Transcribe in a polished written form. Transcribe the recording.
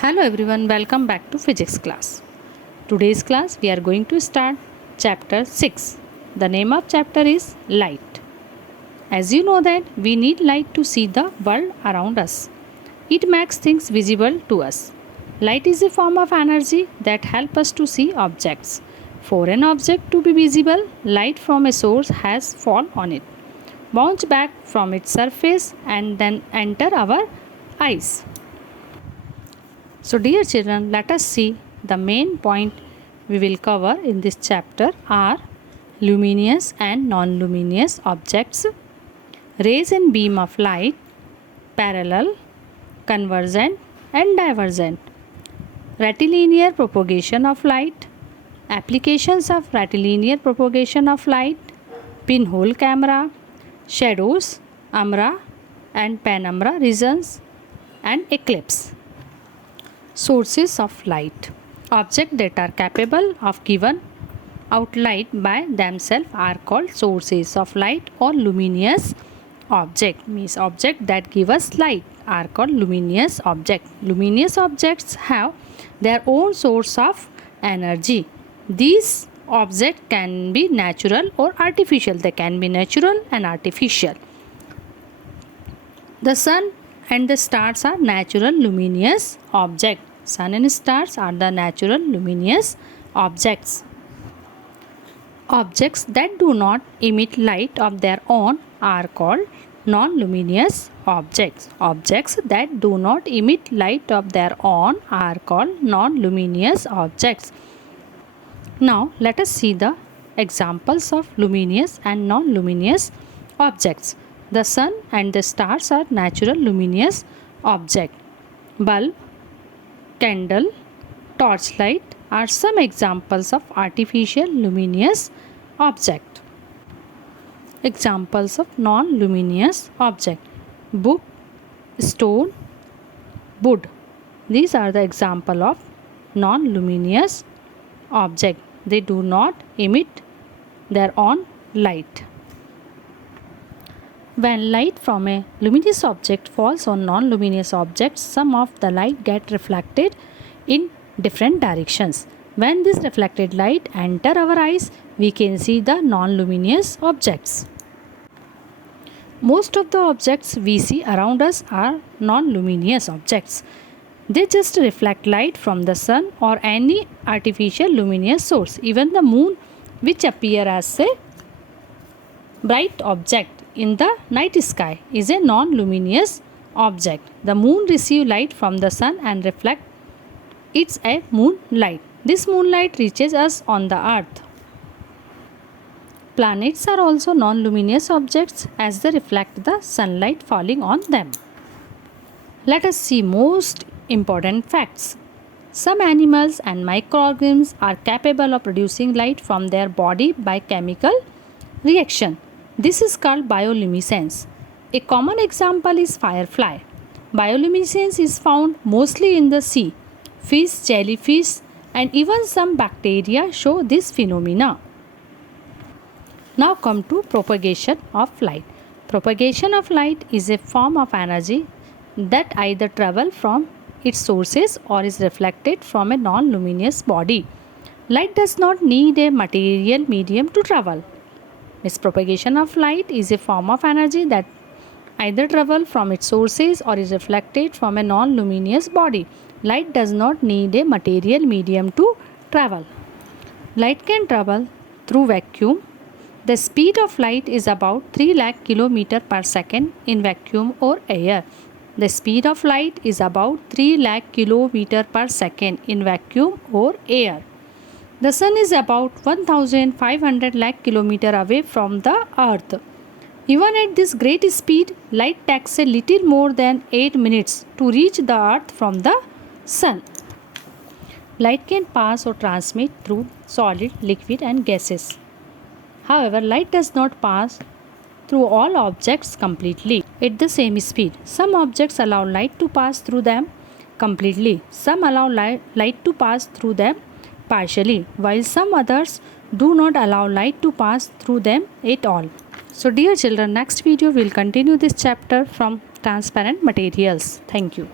Hello everyone, welcome back to physics class. Today's class we are going to start chapter 6. The name of chapter is light. As you know that we need light to see the world around us. It makes things visible to us. Light is a form of energy that helps us to see objects. For an object to be visible, light from a source has fall on it, bounce back from its surface and then enter our eyes. So dear children, let us see the main point we will cover in this chapter are luminous and non-luminous objects, rays and beam of light, parallel, convergent and divergent, rectilinear propagation of light, applications of rectilinear propagation of light, pinhole camera, shadows, umbra and penumbra regions and eclipse. Sources of light. Objects that are capable of giving out light by themselves are called sources of light or luminous object. Means object that give us light are called luminous object. Luminous objects have their own source of energy. These objects can be natural or artificial. They can be natural and artificial. The sun and the stars are natural luminous objects. Sun and stars are the natural luminous objects. Objects that do not emit light of their own are called non-luminous objects. Objects that do not emit light of their own are called non-luminous objects. Now let us see the examples of luminous and non-luminous objects. The sun and the stars are natural luminous objects. Bulb, candle, torchlight are some examples of artificial luminous object. Examples of non-luminous object: book, stone, wood. These are the example of non-luminous object. They do not emit their own light. When light from a luminous object falls on non-luminous objects, some of the light get reflected in different directions. When this reflected light enter our eyes, we can see the non-luminous objects. Most of the objects we see around us are non-luminous objects. They just reflect light from the sun or any artificial luminous source. Even the moon, which appear as a bright object in the night sky, is a non-luminous object. The moon receives light from the sun and reflects it's a moonlight. This moonlight reaches us on the earth. Planets are also non-luminous objects as they reflect the sunlight falling on them. Let us see most important facts. Some animals and microorganisms are capable of producing light from their body by chemical reaction. This is called bioluminescence. A common example is firefly. Bioluminescence is found mostly in the sea. Fish, jellyfish, and even some bacteria show this phenomena. Now come to propagation of light. Propagation of light is a form of energy that either travels from its sources or is reflected from a non-luminous body. Light does not need a material medium to travel. This propagation of light is a form of energy that either travels from its sources or is reflected from a non-luminous body. Light does not need a material medium to travel. Light can travel through vacuum. The speed of light is about 3 lakh km per second in vacuum or air. The speed of light is about 3 lakh km per second in vacuum or air. The sun is about 1500 lakh km away from the earth. Even at this great speed, light takes a little more than 8 minutes to reach the earth from the sun. Light can pass or transmit through solid, liquid and gases. However, light does not pass through all objects completely at the same speed. Some objects allow light to pass through them completely. Some allow light to pass through them partially, while some others do not allow light to pass through them at all. So dear children, next video will continue this chapter from transparent materials. Thank you.